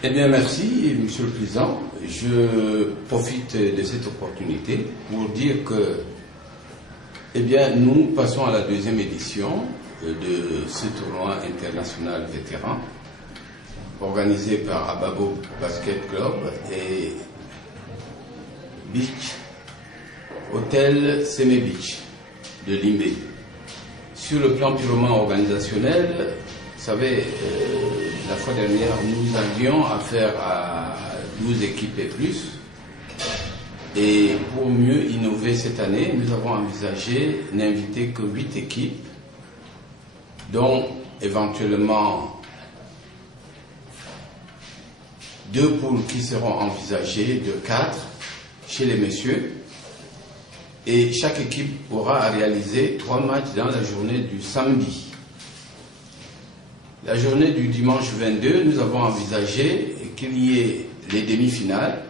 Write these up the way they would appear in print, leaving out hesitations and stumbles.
Eh bien, merci, Monsieur le Président. Je profite de cette opportunité pour dire que, eh bien, nous passons à la deuxième édition de ce tournoi international vétéran organisé par Ababo Basket Club et Beach, Hôtel Semé Beach de Limbé. Sur le plan purement organisationnel, vous savez, la fois dernière, nous avions affaire à 12 équipes et plus. Et pour mieux innover cette année, nous avons envisagé n'inviter que 8 équipes, dont éventuellement 2 poules qui seront envisagées de 4 chez les messieurs. Et chaque équipe aura à réaliser 3 matchs dans la journée du samedi. La journée du dimanche 22, nous avons envisagé qu'il y ait les demi-finales,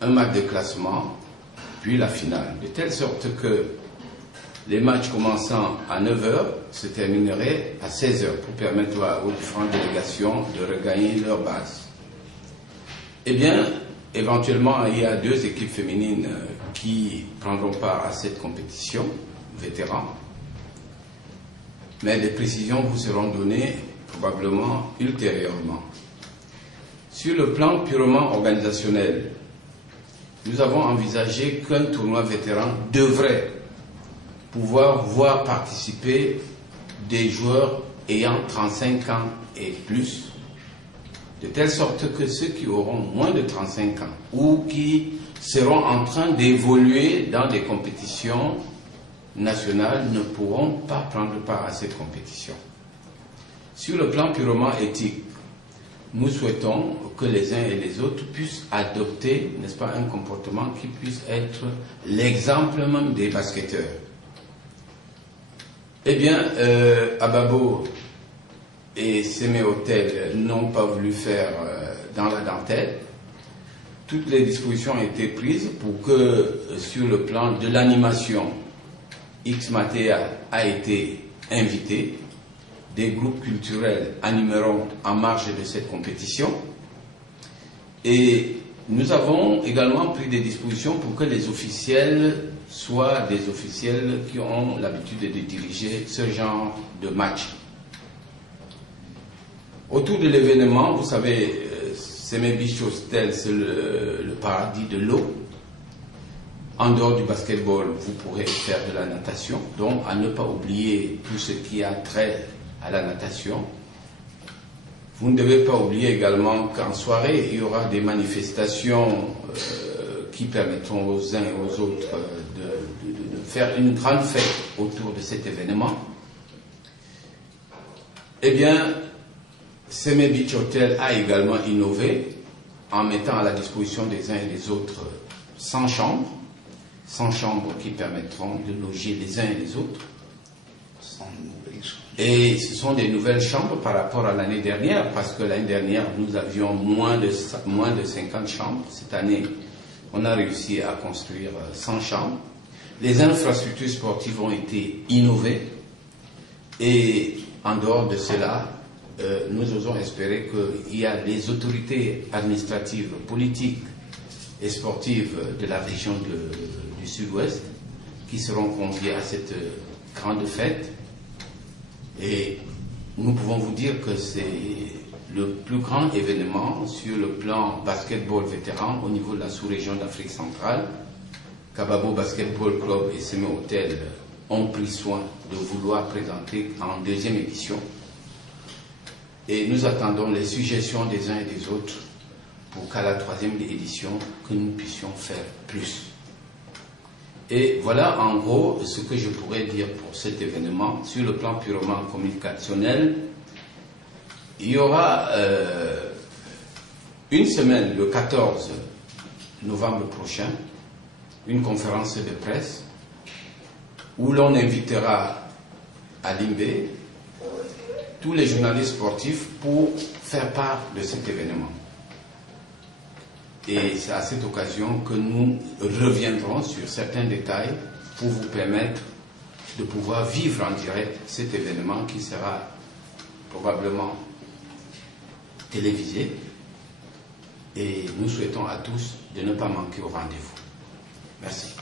un match de classement, puis la finale. De telle sorte que les matchs commençant à 9h se termineraient à 16h pour permettre aux différentes délégations de regagner leur base. Eh bien, éventuellement, il y a 2 équipes féminines qui prendront part à cette compétition, vétérans. Mais des précisions vous seront données probablement ultérieurement. Sur le plan purement organisationnel, nous avons envisagé qu'un tournoi vétéran devrait pouvoir voir participer des joueurs ayant 35 ans et plus, de telle sorte que ceux qui auront moins de 35 ans ou qui seront en train d'évoluer dans des compétitions nationales ne pourront pas prendre part à cette compétition. Sur le plan purement éthique, nous souhaitons que les uns et les autres puissent adopter, n'est-ce pas, un comportement qui puisse être l'exemple même des basketteurs. Eh bien, Ababo et Semé Hôtel n'ont pas voulu faire dans la dentelle. Toutes les dispositions ont été prises pour que, sur le plan de l'animation, X-Matea a été invité. Des groupes culturels animeront en marge de cette compétition. Et nous avons également pris des dispositions pour que les officiels soient des officiels qui ont l'habitude de diriger ce genre de match. Autour de l'événement, vous savez, Semé Beach Hostel, c'est le paradis de l'eau. En dehors du basketball, vous pourrez faire de la natation, donc à ne pas oublier tout ce qui a trait à la natation. Vous ne devez pas oublier également qu'en soirée, il y aura des manifestations qui permettront aux uns et aux autres de faire une grande fête autour de cet événement. Eh bien, Semé Beach Hotel a également innové en mettant à la disposition des uns et des autres 100 chambres qui permettront de loger les uns et les autres. Et ce sont des nouvelles chambres par rapport à l'année dernière, parce que l'année dernière, nous avions moins de 50 chambres. Cette année, on a réussi à construire 100 chambres. Les infrastructures sportives ont été innovées. Et en dehors de cela, nous osons espérer qu'il y a des autorités administratives, politiques et sportives de la région du Sud-Ouest qui seront conviés à cette grande fête. Et nous pouvons vous dire que c'est le plus grand événement sur le plan basketball vétéran au niveau de la sous-région d'Afrique centrale. Ababo Basketball Club et Semé Hôtel ont pris soin de vouloir présenter en deuxième édition. Et nous attendons les suggestions des uns et des autres pour qu'à la troisième édition, que nous puissions faire plus. Et voilà en gros ce que je pourrais dire pour cet événement. Sur le plan purement communicationnel, il y aura une semaine, le 14 novembre prochain, une conférence de presse où l'on invitera à Limbé tous les journalistes sportifs pour faire part de cet événement. Et c'est à cette occasion que nous reviendrons sur certains détails pour vous permettre de pouvoir vivre en direct cet événement qui sera probablement télévisée. Et nous souhaitons à tous de ne pas manquer au rendez-vous. Merci.